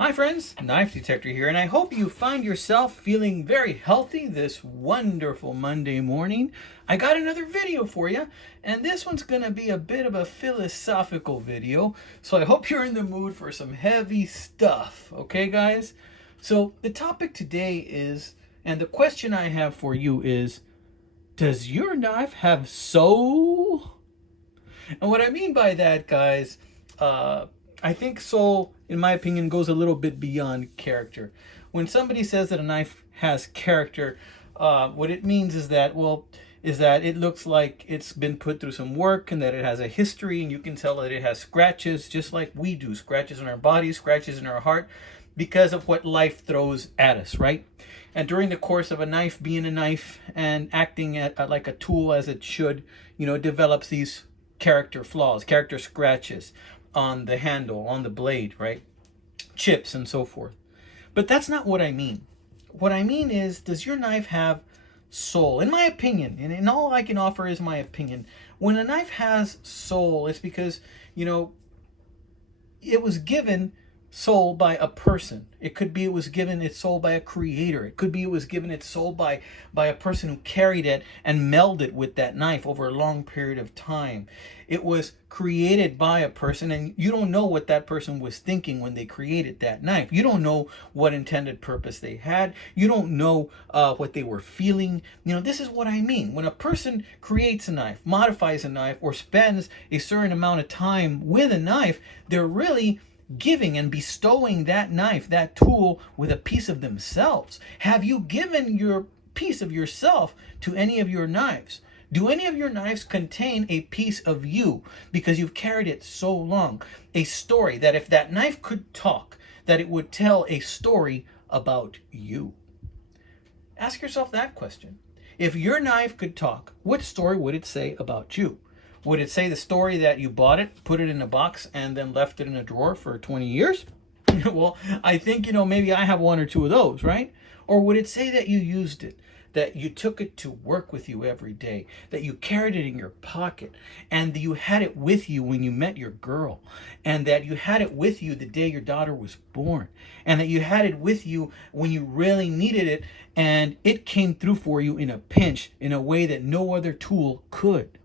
Hi friends, Knife Detector here, and I hope you find yourself feeling very healthy this wonderful Monday morning. I got another video for you, and this one's going to be a bit of a philosophical video, so I hope you're in the mood for some heavy stuff, okay guys? So the topic today is, and the question I have for you is, does your knife have soul? And what I mean by that, guys, I think soul, in my opinion, goes a little bit beyond character. When somebody says that a knife has character, what it means is that, it looks like it's been put through some work and that it has a history, and you can tell that it has scratches, just like we do, scratches in our body, scratches in our heart, because of what life throws at us, right? And during the course of a knife being a knife and acting like a tool as it should, it develops these character flaws, character scratches on the handle, on the blade, right? Chips and so forth. But that's not what I mean. What I mean is, does your knife have soul? In my opinion, and all I can offer is my opinion, when a knife has soul, it's because, it was given soul by a person. It could be it was given its soul by a creator. It could be it was given its soul by a person who carried it and melded with that knife over a long period of time. It was created by a person, and you don't know what that person was thinking when they created that knife. You don't know what intended purpose they had. You don't know what they were feeling. This is what I mean. When a person creates a knife, modifies a knife, or spends a certain amount of time with a knife, they're really giving and bestowing that knife, that tool, with a piece of themselves. Have you given your piece of yourself to any of your knives? Do any of your knives contain a piece of you because you've carried it so long? A story that if that knife could talk, that it would tell a story about you. Ask yourself that question. If your knife could talk, what story would it say about you? Would it say the story that you bought it, put it in a box, and then left it in a drawer for 20 years? Well, I think, maybe I have one or two of those, right? Or would it say that you used it, that you took it to work with you every day, that you carried it in your pocket, and that you had it with you when you met your girl, and that you had it with you the day your daughter was born, and that you had it with you when you really needed it, and it came through for you in a pinch in a way that no other tool could?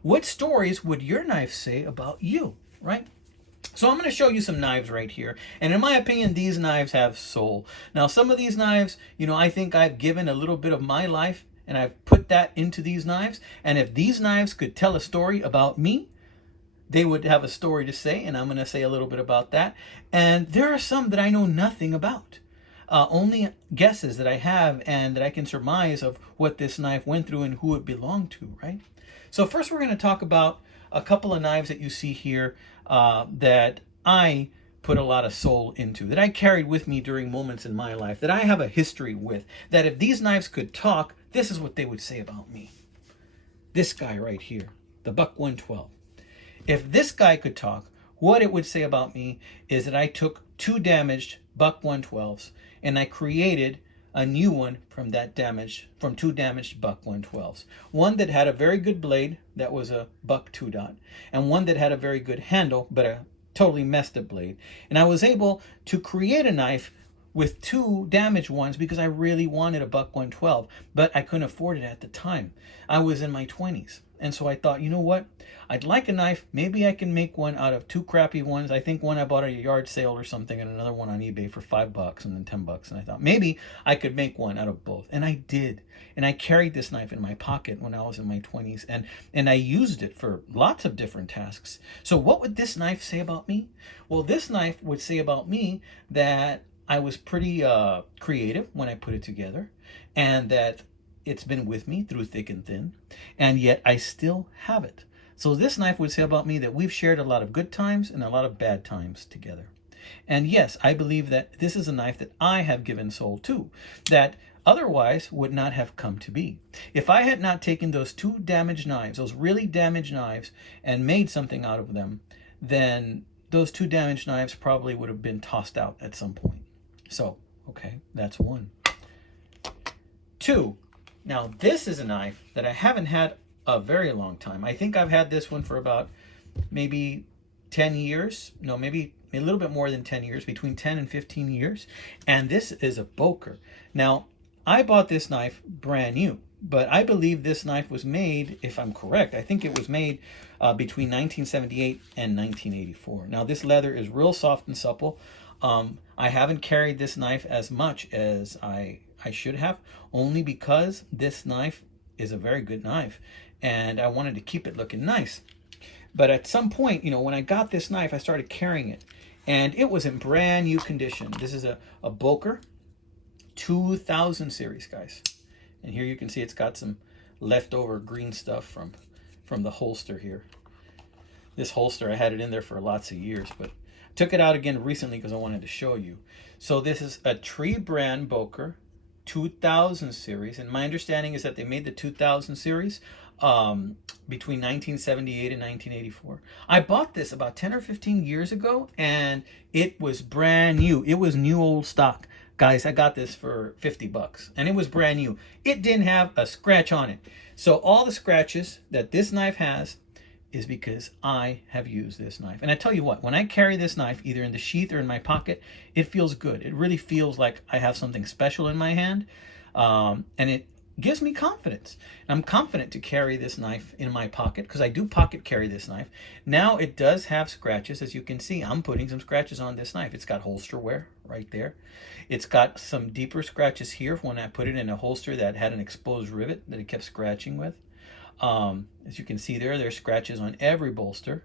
What stories would your knife say about you, right? So I'm going to show you some knives right here. And in my opinion, these knives have soul. Now, some of these knives, I think I've given a little bit of my life and I've put that into these knives. And if these knives could tell a story about me, they would have a story to say. And I'm going to say a little bit about that. And there are some that I know nothing about. Only guesses that I have and that I can surmise of what this knife went through and who it belonged to, right? So first we're going to talk about a couple of knives that you see here that I put a lot of soul into, that I carried with me during moments in my life, that I have a history with, that if these knives could talk, this is what they would say about me. This guy right here, the Buck 112. If this guy could talk, what it would say about me is that I took two damaged Buck 112s and I created a new one from two damaged Buck 112s. One that had a very good blade, that was a Buck 2-dot, and one that had a very good handle, but a totally messed up blade. And I was able to create a knife with two damaged ones because I really wanted a Buck 112, but I couldn't afford it at the time. I was in my 20s. And so I thought, you know what? I'd like a knife. Maybe I can make one out of two crappy ones. I think one I bought at a yard sale or something, and another one on eBay for $5 and then $10. And I thought maybe I could make one out of both. And I did. And I carried this knife in my pocket when I was in my 20s. And I used it for lots of different tasks. So what would this knife say about me? Well, this knife would say about me that I was pretty creative when I put it together, and that it's been with me through thick and thin, and yet I still have it. So this knife would say about me that we've shared a lot of good times and a lot of bad times together. And yes, I believe that this is a knife that I have given soul to, that otherwise would not have come to be. If I had not taken those two damaged knives, those really damaged knives, and made something out of them, then those two damaged knives probably would have been tossed out at some point. So, okay, that's one. Two. Now, this is a knife that I haven't had a very long time. I think I've had this one for about maybe 10 years, no, maybe a little bit more than 10 years, between 10 and 15 years. And this is a Boker. Now, I bought this knife brand new, but I believe this knife was made, if I'm correct, I think it was made between 1978 and 1984. Now, this leather is real soft and supple. I haven't carried this knife as much as I should have, only because this knife is a very good knife, and I wanted to keep it looking nice. But at some point, when I got this knife, I started carrying it, and it was in brand new condition. This is a Boker 2000 series, guys. And here you can see it's got some leftover green stuff from the holster here. This holster, I had it in there for lots of years, but took it out again recently because I wanted to show you. So this is a Tree brand Boker 2000 series, and my understanding is that they made the 2000 series between 1978 and 1984. I bought this about 10 or 15 years ago, and it was brand new. It was new old stock. Guys, I got this for 50 bucks, and it was brand new. It didn't have a scratch on it. So all the scratches that this knife has is because I have used this knife. And I tell you what, when I carry this knife, either in the sheath or in my pocket, it feels good. It really feels like I have something special in my hand. And it gives me confidence. And I'm confident to carry this knife in my pocket because I do pocket carry this knife. Now it does have scratches. As you can see, I'm putting some scratches on this knife. It's got holster wear right there. It's got some deeper scratches here when I put it in a holster that had an exposed rivet that it kept scratching with. As you can see there's scratches on every bolster.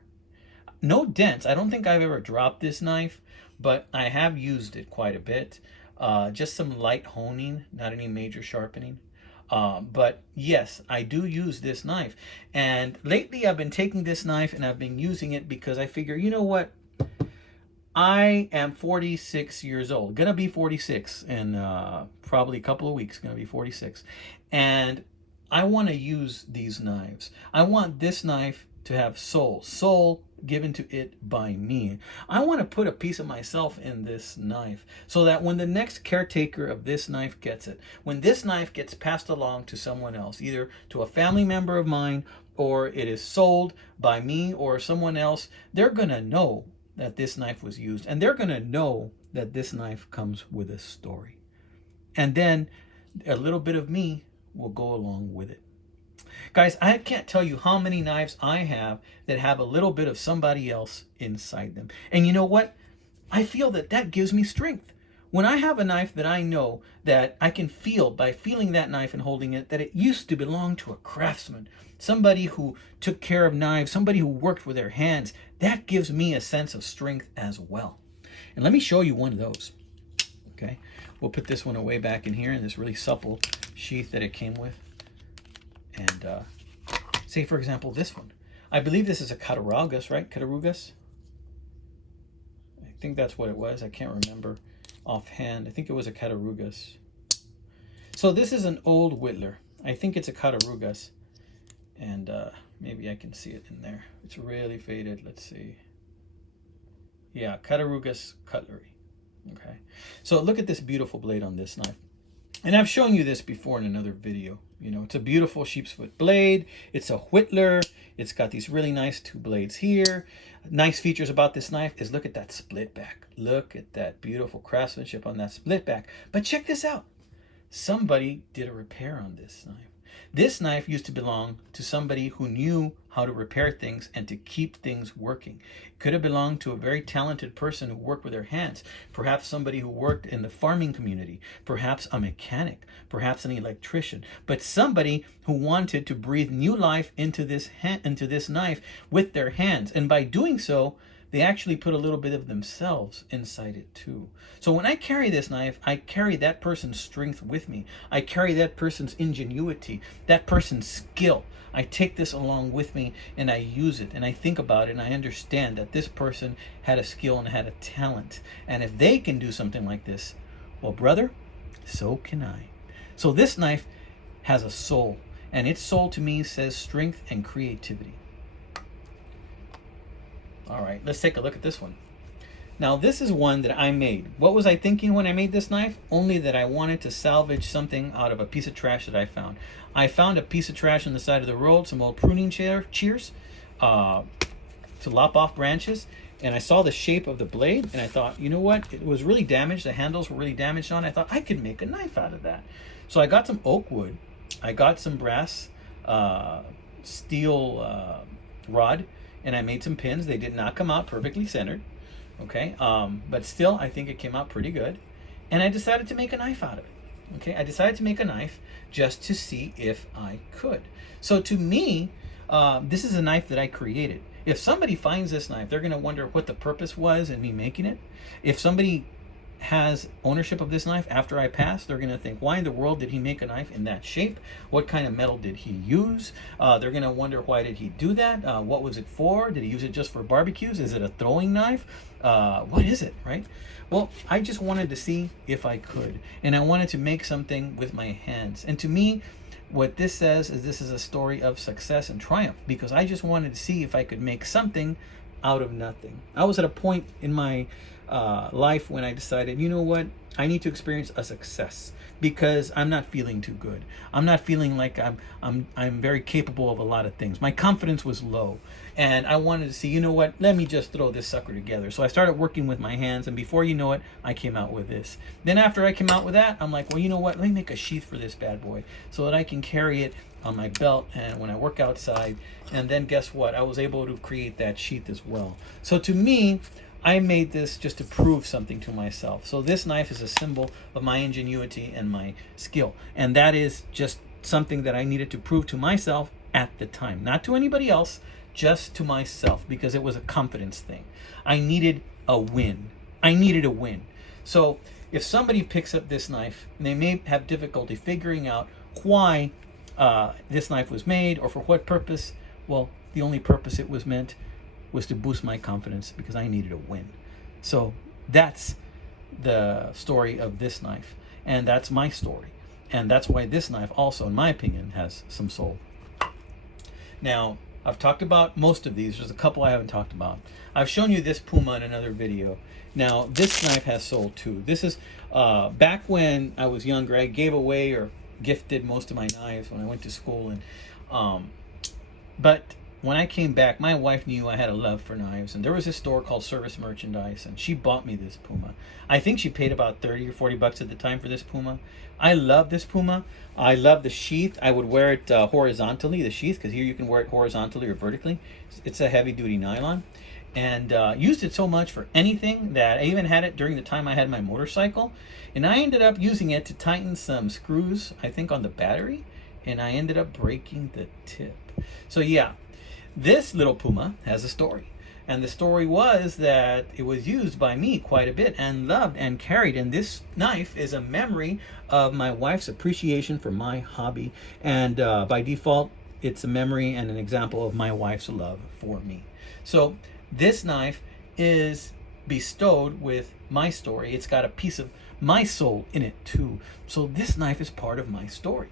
No dents. I don't think I've ever dropped this knife, but I have used it quite a bit. Just some light honing, not any major sharpening. But yes, I do use this knife. And lately I've been taking this knife and I've been using it because I figure, you know what? I am 46 years old. Gonna be 46 in probably a couple of weeks. Gonna be 46. And I want to use these knives. I want this knife to have soul given to it by me. I want to put a piece of myself in this knife so that when the next caretaker of this knife gets it, when this knife gets passed along to someone else, either to a family member of mine or it is sold by me or someone else, they're going to know that this knife was used, and they're going to know that this knife comes with a story. And then a little bit of me will go along with it. Guys, I can't tell you how many knives I have that have a little bit of somebody else inside them. And you know what? I feel that gives me strength. When I have a knife that I know that I can feel by feeling that knife and holding it, that it used to belong to a craftsman, somebody who took care of knives, somebody who worked with their hands, that gives me a sense of strength as well. And let me show you one of those. Okay, we'll put this one away back in here in this really supple sheath that it came with. And say, for example, this one. I believe this is a Kataragas, right? Kataragas? I think that's what it was. I can't remember offhand. I think it was a Kataragas. So this is an old Whittler. I think it's a Kataragas. And maybe I can see it in there. It's really faded. Let's see. Yeah, Kataragas cutlery. Okay. So look at this beautiful blade on this knife. And I've shown you this before in another video. You know, it's a beautiful sheepsfoot blade. It's a Whittler. It's got these really nice two blades here. Nice features about this knife is look at that split back. Look at that beautiful craftsmanship on that split back. But check this out. Somebody did a repair on this knife. This knife used to belong to somebody who knew how to repair things and to keep things working. It could have belonged to a very talented person who worked with their hands, perhaps somebody who worked in the farming community, perhaps a mechanic, perhaps an electrician, but somebody who wanted to breathe new life into this knife with their hands. And by doing so, they actually put a little bit of themselves inside it too. So when I carry this knife, I carry that person's strength with me. I carry that person's ingenuity, that person's skill. I take this along with me and I use it and I think about it and I understand that this person had a skill and had a talent. And if they can do something like this, well, brother, so can I. So this knife has a soul, and its soul to me says strength and creativity. All right, let's take a look at this one. Now, this is one that I made. What was I thinking when I made this knife? Only that I wanted to salvage something out of a piece of trash that I found. I found a piece of trash on the side of the road, some old pruning shears. to lop off branches, and I saw the shape of the blade, and I thought, you know what? It was really damaged. The handles were really damaged on it. I thought I could make a knife out of that. So I got some oak wood. I got some brass steel rod, and I made some pins. They did not come out perfectly centered, okay? But still, I think it came out pretty good. And I decided to make a knife out of it. Okay, I decided to make a knife just to see if I could. So to me, this is a knife that I created. If somebody finds this knife, they're going to wonder what the purpose was in me making it. If somebody has ownership of this knife after I pass, they're going to think, why in the world did he make a knife in that shape? What kind of metal did he use? They're going to wonder, why did he do that? What was it for? Did he use it just for barbecues? Is it a throwing knife? What is it, right? Well, I just wanted to see if I could, and I wanted to make something with my hands. And to me, what this says is this is a story of success and triumph, because I just wanted to see if I could make something out of nothing. I was at a point in my life when I decided, you know what, I need to experience a success, because I'm not feeling too good. I'm not feeling like I'm very capable of a lot of things. My confidence was low, and I wanted to see, you know what, let me just throw this sucker together. So I started working with my hands, and before you know it, I came out with this. Then after I came out with that, I'm like, well, you know what, let me make a sheath for this bad boy so that I can carry it on my belt and when I work outside. And then guess what, I was able to create that sheath as well. So to me, I made this just to prove something to myself. So this knife is a symbol of my ingenuity and my skill. And that is just something that I needed to prove to myself at the time. Not to anybody else, just to myself, because it was a confidence thing. I needed a win. I needed a win. So if somebody picks up this knife, and they may have difficulty figuring out why this knife was made or for what purpose, well, the only purpose it was meant was to boost my confidence, because I needed a win. So that's the story of this knife, and that's my story, and that's why this knife also, in my opinion, has some soul. Now, I've talked about most of these. There's a couple I haven't talked about. I've shown you this Puma in another video. Now, this knife has soul too. This is back when I was younger, I gave away or gifted most of my knives when I went to school, and but when I came back, my wife knew I had a love for knives, and there was this store called Service Merchandise, and she bought me this Puma. I think she paid about 30 or 40 bucks at the time for this Puma. I love this Puma. I love the sheath. I would wear it horizontally, the sheath, because here you can wear it horizontally or vertically. It's a heavy-duty nylon, and used it so much for anything that I even had it during the time I had my motorcycle, and I ended up using it to tighten some screws, I think, on the battery, and I ended up breaking the tip. So yeah, this little Puma has a story, and the story was that it was used by me quite a bit and loved and carried, and this knife is a memory of my wife's appreciation for my hobby, and by default it's a memory and an example of my wife's love for me. So this knife is bestowed with my story. It's got a piece of my soul in it too. So this knife is part of my story.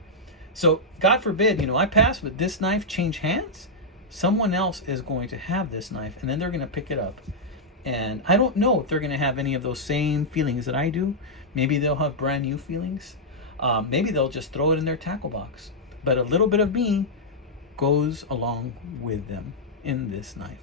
So God forbid, you know, I pass, but this knife change hands, someone else is going to have this knife, and then they're going to pick it up. And I don't know if they're going to have any of those same feelings that I do. Maybe they'll have brand new feelings. Maybe they'll just throw it in their tackle box. But a little bit of me goes along with them in this knife.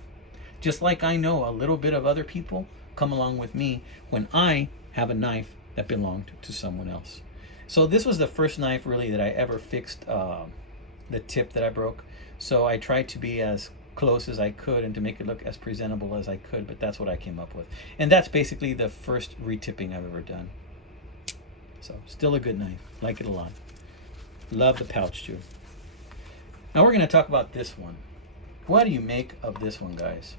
Just like I know a little bit of other people come along with me when I have a knife that belonged to someone else. So this was the first knife really that I ever fixed the tip that I broke. So I tried to be as close as I could and to make it look as presentable as I could, but that's what I came up with. And that's basically the first retipping I've ever done. So still a good knife, like it a lot. Love the pouch too. Now we're going to talk about this one. What do you make of this one, guys?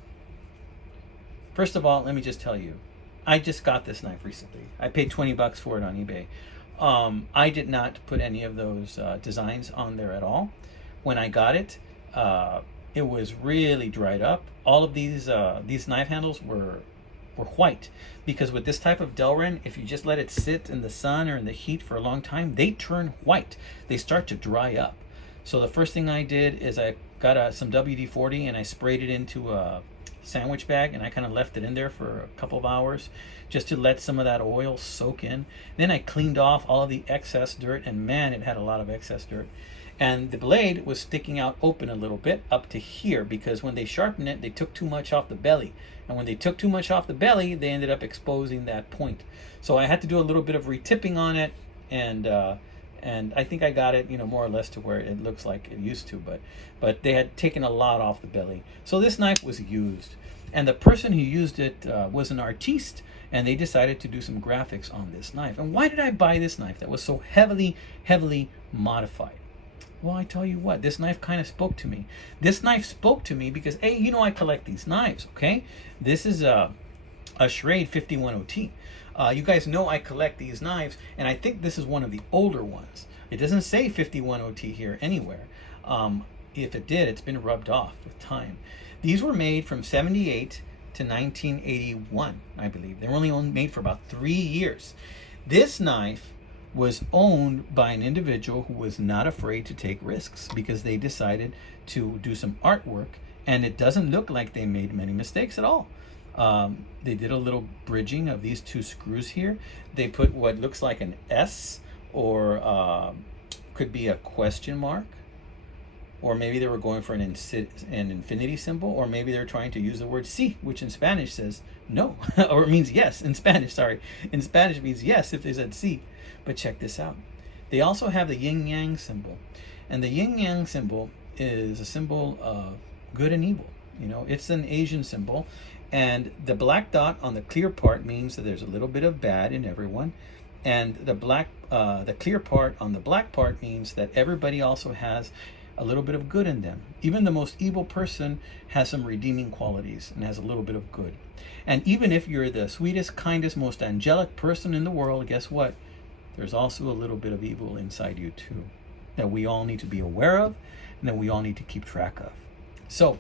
First of all, let me just tell you, I just got this knife recently. I paid 20 bucks for it on eBay. I did not put any of those designs on there at all. When I got it, it was really dried up. All of these knife handles were white, because with this type of Delrin, if you just let it sit in the sun or in the heat for a long time, they turn white. They start to dry up. So the first thing I did is I got some WD-40 and I sprayed it into a sandwich bag, and I kind of left it in there for a couple of hours just to let some of that oil soak in. Then I cleaned off all of the excess dirt, and man, it had a lot of excess dirt. And the blade was sticking out open a little bit up to here, because when they sharpened it, they took too much off the belly. And when they took too much off the belly, they ended up exposing that point. So I had to do a little bit of retipping on it, and I think I got it, more or less to where it looks like it used to, but they had taken a lot off the belly. So this knife was used, and the person who used it was an artiste, and they decided to do some graphics on this knife. And why did I buy this knife that was so heavily modified? Well, I tell you what, this knife kind of spoke to me. This knife spoke to me because, hey, I collect these knives, okay? This is a Schrade 51OT. You guys know I collect these knives, and I think this is one of the older ones. It doesn't say 51OT here anywhere. If it did, it's been rubbed off with time. These were made from 78 to 1981, I believe. They were only made for about 3 years. This knife was owned by an individual who was not afraid to take risks, because they decided to do some artwork, and it doesn't look like they made many mistakes at all. They did a little bridging of these two screws here. They put what looks like an S, or could be a question mark, or maybe they were going for an infinity symbol, or maybe they're trying to use the word sí, which in Spanish says no, or it means yes in Spanish, sorry. In Spanish it means yes if they said sí. But check this out. They also have the yin-yang symbol. And the yin-yang symbol is a symbol of good and evil. It's an Asian symbol. And the black dot on the clear part means that there's a little bit of bad in everyone. And the clear part on the black part means that everybody also has a little bit of good in them. Even the most evil person has some redeeming qualities and has a little bit of good. And even if you're the sweetest, kindest, most angelic person in the world, guess what? There's also a little bit of evil inside you too, that we all need to be aware of, and that we all need to keep track of. So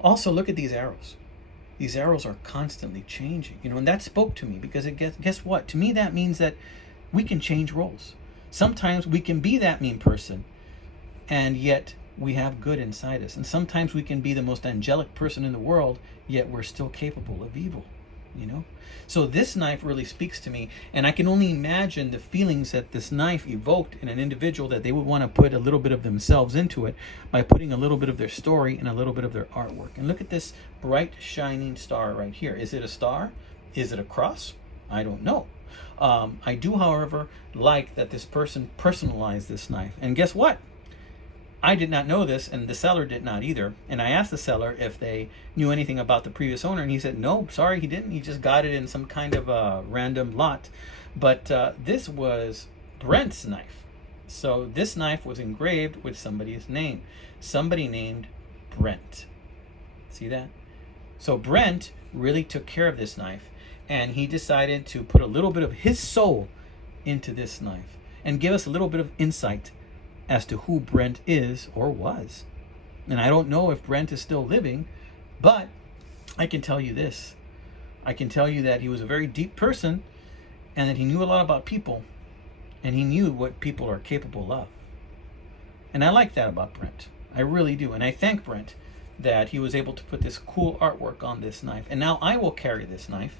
also look at these arrows. These arrows are constantly changing, and that spoke to me, because guess what? To me, that means that we can change roles. Sometimes we can be that mean person, and yet we have good inside us. And sometimes we can be the most angelic person in the world, yet we're still capable of evil, So this knife really speaks to me, and I can only imagine the feelings that this knife evoked in an individual, that they would want to put a little bit of themselves into it by putting a little bit of their story and a little bit of their artwork. And look at this bright shining star right here. Is it a star? Is it a cross? I don't know. I do, however, like that this person personalized this knife. And guess what? I did not know this, and the seller did not either. And I asked the seller if they knew anything about the previous owner, and he said, no, sorry, he didn't. He just got it in some kind of a random lot. But this was Brent's knife. So this knife was engraved with somebody's name. Somebody named Brent. See that? So Brent really took care of this knife, and he decided to put a little bit of his soul into this knife and give us a little bit of insight as to who Brent is or was. And I don't know if Brent is still living, but I can tell you this. I can tell you that he was a very deep person, and that he knew a lot about people, and he knew what people are capable of. And I like that about Brent. I really do. And I thank Brent that he was able to put this cool artwork on this knife. And now I will carry this knife,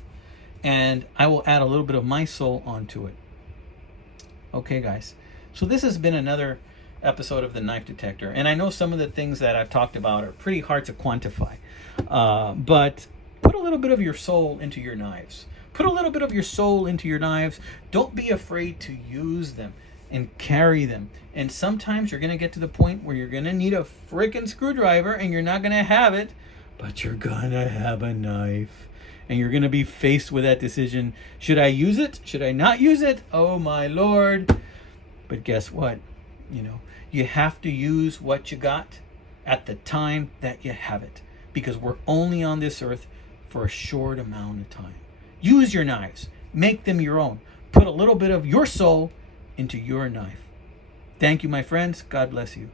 and I will add a little bit of my soul onto it. Okay, guys. So this has been another episode of the Knife Detector, and I know some of the things that I've talked about are pretty hard to quantify, but put a little bit of your soul into your knives. Put a little bit of your soul into your knives. Don't be afraid to use them and carry them. And sometimes you're going to get to the point where you're going to need a freaking screwdriver, and you're not going to have it, but you're going to have a knife, and you're going to be faced with that decision. Should I use it? Should I not use it? Oh my Lord. But guess what? You have to use what you got at the time that you have it, because we're only on this earth for a short amount of time. Use your knives. Make them your own. Put a little bit of your soul into your knife. Thank you, my friends. God bless you.